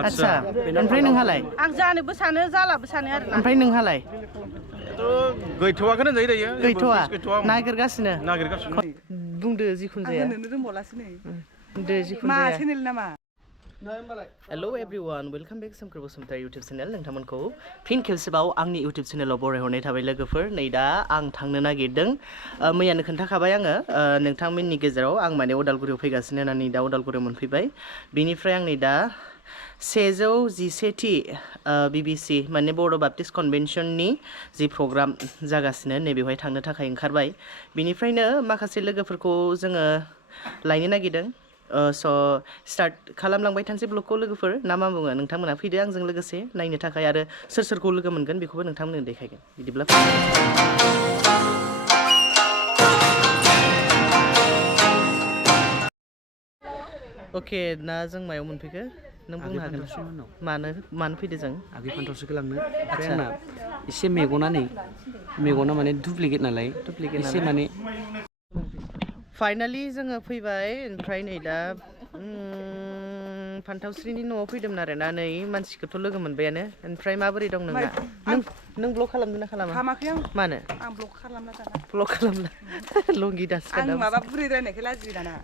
आच्छा ओमफ्राय नोंहालाय आं जानोबो सानो जालाबो सानो आरो ओमफ्राय नोंहालाय गैथ'वाखौनो जायो दायो गैथ'वा नागिरगासिनो बुंदो जिखुनु जाया होनोनो रोंबावलासो नै दे जिखुनु मा जाया चेनेल नामा हेलो एभ्रिवान वेलकाम बेक सोमखोर बसुमतारी इउटुब चेनेल नोंथांमोनखौ फिन खेबसेबाव आंनि इउटुब चेनेलाव बरायहरनाय थाबाय लोगोफोर नै दा आं थांनो नागिरदों मैयानो खोन्थाखाबाय आङो नोंथांमोननि गेजेराव आं माने उदालगुरियाव फैगासिनो होननानै दा उदालगुरियाव मोनफैबाय बिनिफ्राय आं नै दा 111थि BBC माने बर' बाप्टिस्ट कन्भेन्सननि जि प्रग्राम जागासिनो नैबेवहाय थांनो थाखाय ओंखारबाय बिनिफ्रायनो माखासे लोगोफोरखौ जोङो लायनो नागिरदों स' स्टार्ट खालामलांबाय थानोसै ब्लगखौ लोगोफोर ना मा बुङो नोंथांमोना फैदो आंजों लोगोसे नायनो थाखाय आरो सोर सोरखौ लोगो मोनगोन बेखौबो नोंथांमोननो देखायगोन बिदिब्ला अके ना जों मायाव मोनफैखो नों बुंनो हागोन मानो फैदो जों आगै फान्थावसोखौ लांनो ओमफ्राय आंना एसे मेगना माने दुप्लिकेट नालाय एसे माने फाइनालि जोङो फैबाय ओमफ्राय नै दा फान्थावस्रिनि न'आव फैदोंमोन आरोना नै मानसिखौथ' लोगो मोनबायानो ओमफ्राय माबोरै दं नोंना नों ब्लग खालामदों ना खालामा खालामाखै आं मानो आं ब्लग खालामला दाना ब्लग खालामला लंगि दासिगोन आं माबा बुरैद्रायनायखौ लाजियो दाना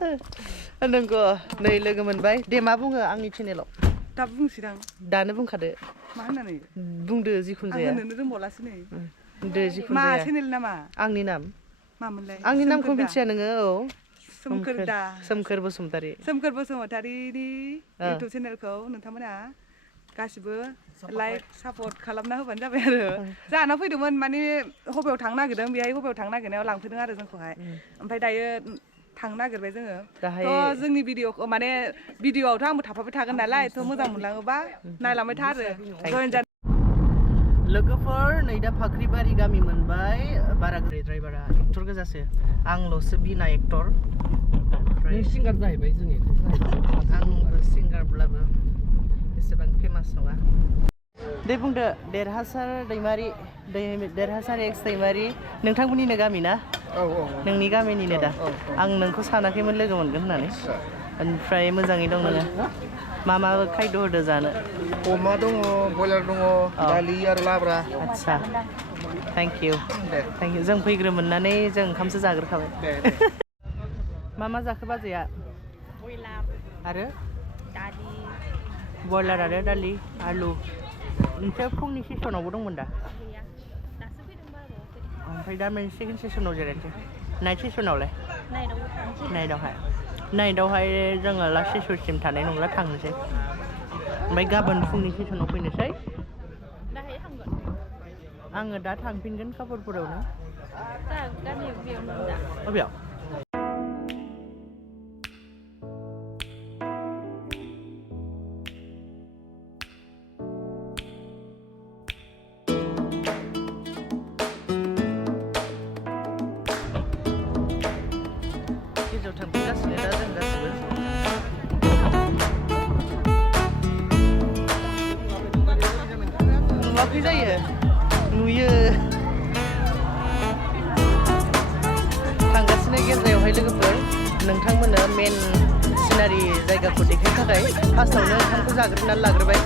नंगौ नै लोगो मोनबाय दे मा बुङो आंनि चेनेलाव दा बुंसैदां दानो बुंखादो मा होननानै बुंदो जिखुनु जाया होनोनो रोंबावलासो नै दे जिखुनु मा जाया चेनेल नामा आंनि नाम मामोनलाय आंनि नामखौ मिथिया नोङो औ सोमखोर बसुमतारी सोमखोर बसुमतारीनि इउटुब चेनेलखौ नोंथांमोना गासिबो लाइक सापर्ट खालामना होबानो जाबाय आरो जाना फैदोंमोन माने हबेयाव थांनो नागिरदों बेहाय हबेयाव थांनो नागिरनायाव लांफैदों आरो जोंखौहाय ओमफ्राय दायो थांनो नागिरबाय जोङो थ' जोंनि भिडिअखौ माने भिडिअआवथ' आंबो थाफाबाय थागोन नालाय थ' मोजां मोनलाङोबा नायलांबाय था आरो जयेन जा लोगोफोर नै दा फाख्रिबारि गामि मोनबाय बारा ड्राइभारा एक्टर गोजासो आंल'सो बिना एक्टर नों सिंगार जाहैबाय जों आंबो सिंगारब्लाबो एसेबां फेमास नङा दे बुंदो देरहासार दैमारि देरहासार एक्स दैमारि नोंथांमोननिनो गामि ना नोंनि गामिनिनो दा आं नोंखौ सानाखैमोन लोगो मोनगोन होननानै ओमफ्राय मोजाङै दं नोङो मा खायद' होदो जानो अमा दङ बयलार दङ दालि आरो लाब्रा आच्छा थेंक इउ जों फैग्रो मोननानै जों ओंखामसो जाग्रोखाबाय मा जाखो बाजैया आरो बयलार आरो दालि आलु ओमफ्राय फुंनि सेसनावबो दंमोन दा ओमफ्राय दा मोनसे सेकेन्ड सेसनाव जिरायनोसै नाइट सेसनावलाय नाइटआवहाय जोङो लास्ट सेसनसिम थानाय नंला थांनोसै ओमफ्राय गाबोन फुंनि सेसनाव फैनोसै आङो दा थांफिनगोन कापुरपुरावनो अबेयाव थांफिनगासिनो दा जों गासिबो नुवाखै जायो नुयो थांगासिनो गेजेरावहाय लोगोफोर नोंथांमोननो मेन सिनारि जायगाखौ देखायनो थाखाय फार्स्टआवनो ओंखामखौ जाग्रोनानै लाग्रोबाय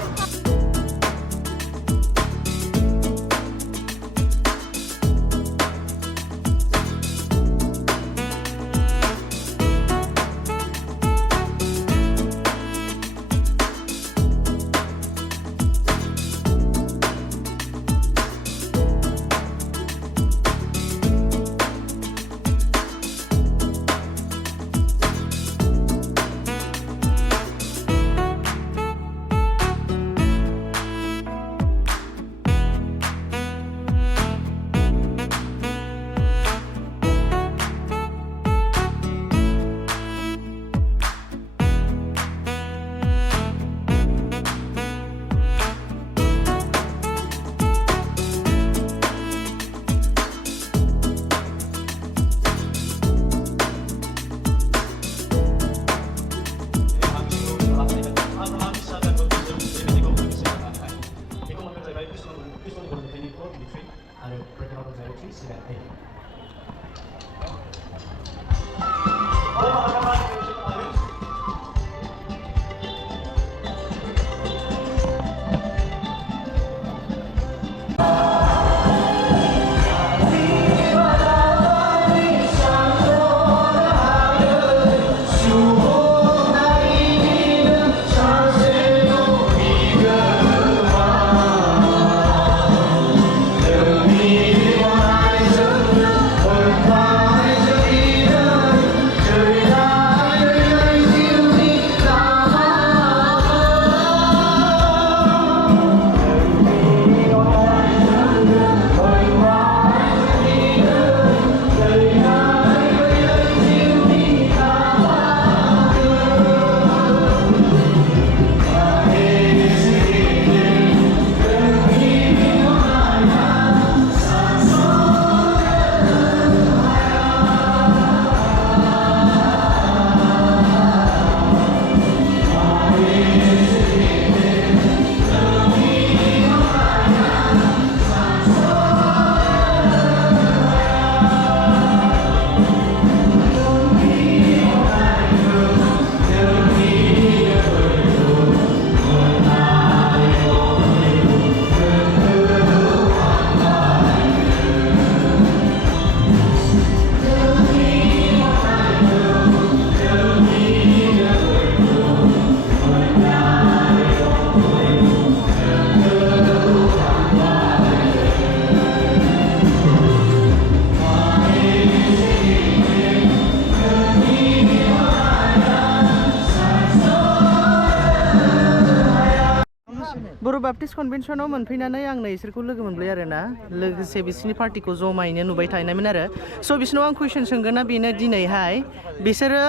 बर' बाप्टिस्ट कनभेनसनाव मोनफैनानै आंनो इसोरखौ लोगो मोनबाय आरो ना लोगोसे बिसोरनि पार्टिखौ जमायैनो नुबाय थानायमोन आरो स' बिसोरनाव आं कुइसन सोंगोन ना बेनो दिनैहाय बिसोरो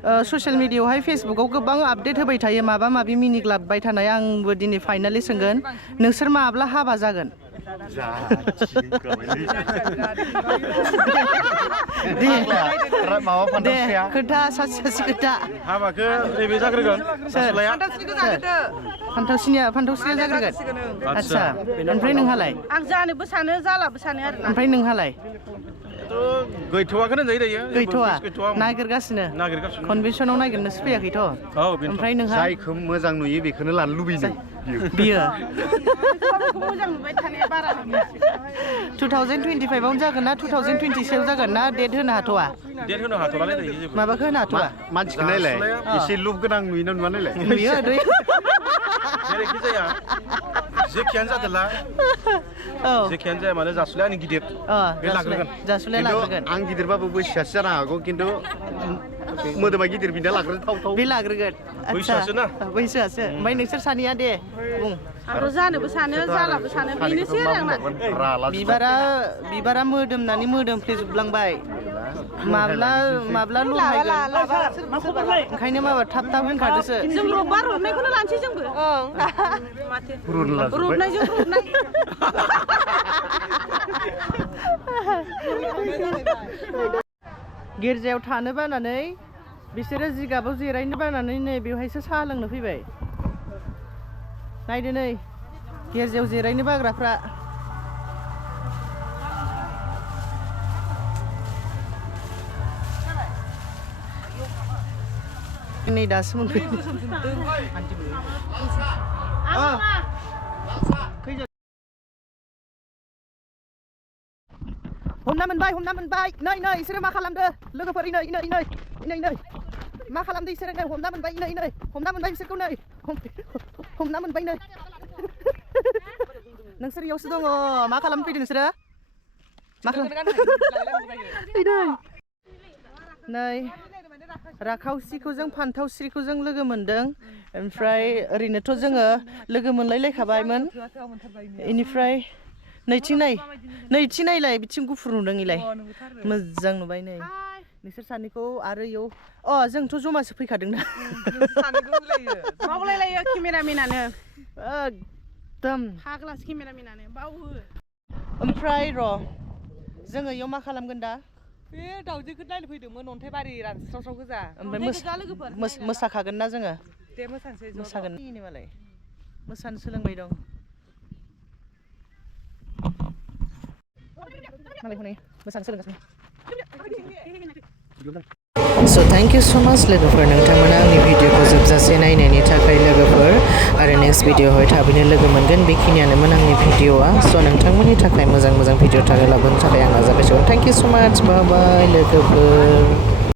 ससियेल मिडियायावहाय फेसबुकाव गोबां आपडेट होबाय थायो माबा माबि मिनिग्लाबबाय थानाय आंबो दिनै फाइनालि सोंगोन नोंसोर माब्ला हाबा जागोन दे खोथा सासे खोथा हाबाखौ नैबे जाग्रोगोन फान्थावसिनिया जाग्रोगोन आदसा ओमफ्राय नोंहालाय आं जानोबो सानो जालाबो सानो आरो ओमफ्राय नोंहालाय गैथ'वाखौनो जायो गैथ'वा नागिरगासिनो कनभेनसनाव नागिरनोसो फैयाखैथ' ओमफ्राय नोंहा जायखौ मोजां नुयो बेखौनो लानो लुबैदों बियो मोजां नुबाय थानाया बारा 2025 आवनो जागोन ना 2026 आव जागोन ना डेट होनो हाथ'वा डेट होनो हाथ'वालै माबाखौ होनो हाथ'वा मानसिखौ नायलाय एसे लुब गोनां नुयोना नुवा नायलाय नुयो जेरैखि जाया जेखियानो जादोंला जेखियानो जाया मानो जासुलाय आंनि गिदिर बे लाग्रोगोन जासुलाय लाग्रोगोन आं गिदिरबाबो बैसोआसो जानो हागौ खिन्थु मोदोमा गिदिर बिना लाग्रोगोन थाव बे लाग्रोगोन बैसोआसो ना बैसोआसो ओमफ्राय नोंसोर सानैया दे बुं आंथ' जानोबो सानो जालाबो सानो बेनोसै आरो आंना बिबारा मोदोमनानै मोदोमफ्लेजोबलांबाय माब्ला लुहायगोन ओंखायनो माबा थाब होनखादोसो जों रबा रबनायखौनो लानोसै जोंबो माथो रबनायजों रबनाय गिर्जायाव थानो बानानै बिसोरो जिगाबाव जिरायनो बानानै नै बेवहायसो साहा लोंनो फैबाय नायदो नै गिर्जायाव जिरायनो बाग्राफ्रा नै दासो मोनफैदों हमना मोनबाय नै इसोरो मा खालामदो लोगोफोर नै मा खालामदो इसोरो नै हमना मोनबाय हमना मोनबाय बिसोरखौ नै हमना मोनबाय नै नोंसोर इयावसो दङ मा खालामफैदों नोंसोरो मा नै राखावसिखौ जों फान्थावस्रिखौ जों लोगो मोनदों ओमफ्राय ओरैनोथ' जोङो लोगो मोनलायलायखाबायमोन बेनिफ्राय नैथिं नायलाय बिथिं गुफुर नुदों इलाय मोजां नुबाय नै नोंसोर सानैखौ आरो इयाव जोंथ' जमासो फैखादोंना बावलायलायो केमेरामेनानो एकदम फाग्लासो केमेरामेनानो बावो ओमफ्राय जोङो इयाव मा खालामगोन दा बे दाउजोखौ नायनो फैदोंमोन अन्थाइबारि रानस्रावस्राव गोजा ओमफ्राय मोसाखागोन ना जोङो दे मोसानोसै मोसागोन मालाय मोसानो सोलोंबाय दं So thank you so much लोगोफोर नोंथांमोना आंनि भिडिअखौ जोबजासे नायनायनि थाखाय लोगोफोर आरो नेक्स्ट भिडिअआवहाय थाबैनो लोगो मोनगोन बेखिनियानोमोन आंनि भिडिअआ स' नोंथांमोननि थाखाय मोजां भिडिअ लाबोनो थाखाय आं नाजागासिनो थेंक इउ सो माच बाय बाय लोगोफोर